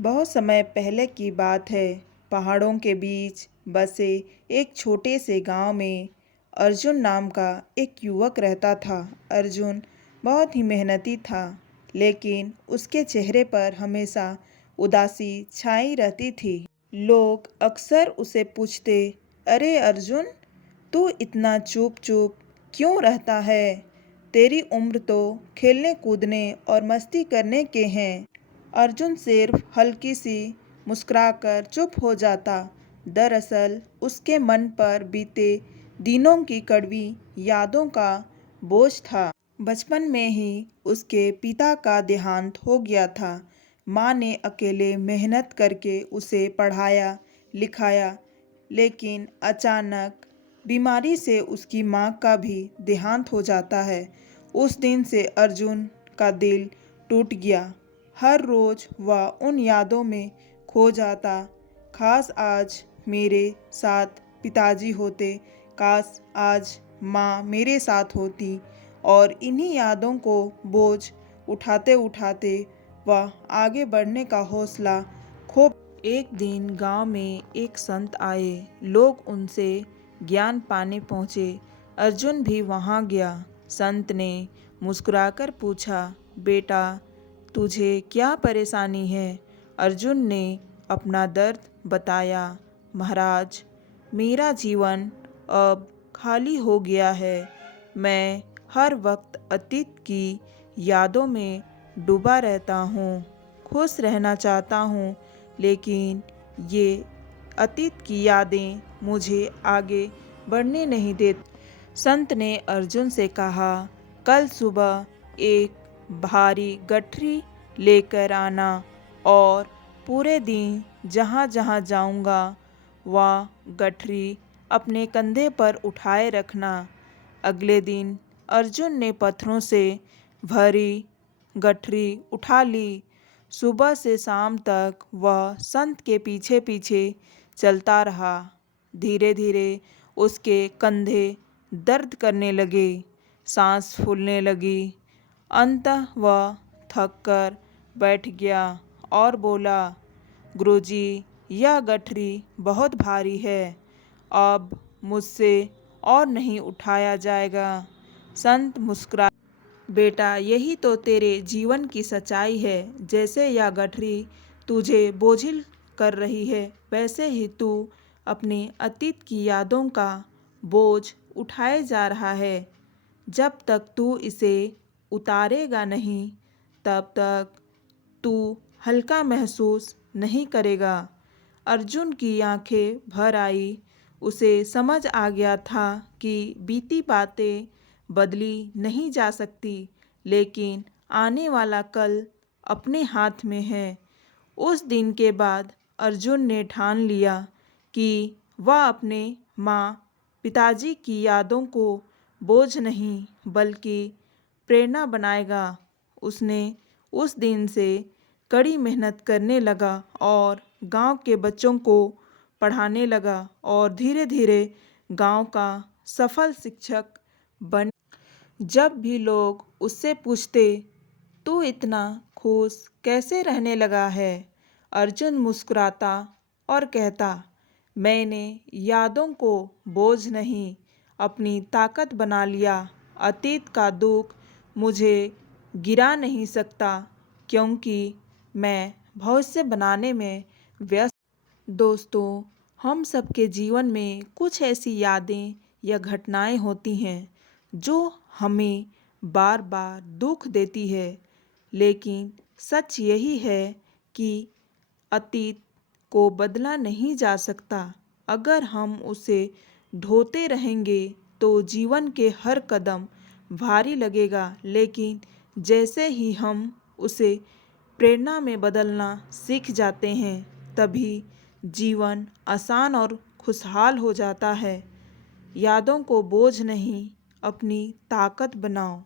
बहुत समय पहले की बात है। पहाड़ों के बीच बसे एक छोटे से गांव में अर्जुन नाम का एक युवक रहता था। अर्जुन बहुत ही मेहनती था, लेकिन उसके चेहरे पर हमेशा उदासी छाई रहती थी। लोग अक्सर उसे पूछते, अरे अर्जुन, तू इतना चुप चुप क्यों रहता है? तेरी उम्र तो खेलने कूदने और मस्ती करने के हैं। अर्जुन सिर्फ हल्की सी मुस्कुराकर चुप हो जाता। दरअसल उसके मन पर बीते दिनों की कड़वी यादों का बोझ था। बचपन में ही उसके पिता का देहांत हो गया था। माँ ने अकेले मेहनत करके उसे पढ़ाया लिखाया, लेकिन अचानक बीमारी से उसकी माँ का भी देहांत हो जाता है। उस दिन से अर्जुन का दिल टूट गया। हर रोज वह उन यादों में खो जाता। काश आज मेरे साथ पिताजी होते, काश आज माँ मेरे साथ होती। और इन्हीं यादों को बोझ उठाते उठाते वह आगे बढ़ने का हौसला खो। एक दिन गांव में एक संत आए। लोग उनसे ज्ञान पाने पहुँचे। अर्जुन भी वहाँ गया। संत ने मुस्कुराकर पूछा, बेटा, तुझे क्या परेशानी है? अर्जुन ने अपना दर्द बताया। महाराज, मेरा जीवन अब खाली हो गया है। मैं हर वक्त अतीत की यादों में डूबा रहता हूँ। खुश रहना चाहता हूँ, लेकिन ये अतीत की यादें मुझे आगे बढ़ने नहीं देती। संत ने अर्जुन से कहा, कल सुबह एक भारी गठरी लेकर आना और पूरे दिन जहाँ जहाँ जाऊँगा वह गठरी अपने कंधे पर उठाए रखना। अगले दिन अर्जुन ने पत्थरों से भरी गठरी उठा ली। सुबह से शाम तक वह संत के पीछे पीछे चलता रहा। धीरे धीरे उसके कंधे दर्द करने लगे, सांस फूलने लगी। अंततः वह थक कर बैठ गया और बोला, गुरुजी, यह गठरी बहुत भारी है, अब मुझसे और नहीं उठाया जाएगा। संत मुस्कुरा, बेटा, यही तो तेरे जीवन की सच्चाई है। जैसे यह गठरी तुझे बोझिल कर रही है, वैसे ही तू अपने अतीत की यादों का बोझ उठाए जा रहा है। जब तक तू इसे उतारेगा नहीं, तब तक तू हल्का महसूस नहीं करेगा। अर्जुन की आंखें भर आई। उसे समझ आ गया था कि बीती बातें बदली नहीं जा सकती, लेकिन आने वाला कल अपने हाथ में है। उस दिन के बाद अर्जुन ने ठान लिया कि वह अपने माँ पिताजी की यादों को बोझ नहीं बल्कि प्रेरणा बनाएगा। उसने उस दिन से कड़ी मेहनत करने लगा और गांव के बच्चों को पढ़ाने लगा और धीरे धीरे गांव का सफल शिक्षक बन। जब भी लोग उससे पूछते, तू इतना खुश कैसे रहने लगा है? अर्जुन मुस्कुराता और कहता, मैंने यादों को बोझ नहीं, अपनी ताकत बना लिया। अतीत का दुख मुझे गिरा नहीं सकता, क्योंकि मैं भविष्य बनाने में व्यस्त। दोस्तों, हम सबके जीवन में कुछ ऐसी यादें या घटनाएं होती हैं जो हमें बार बार दुख देती है, लेकिन सच यही है कि अतीत को बदला नहीं जा सकता। अगर हम उसे ढोते रहेंगे तो जीवन के हर कदम भारी लगेगा, लेकिन जैसे ही हम उसे प्रेरणा में बदलना सीख जाते हैं, तभी जीवन आसान और खुशहाल हो जाता है। यादों को बोझ नहीं, अपनी ताकत बनाओ।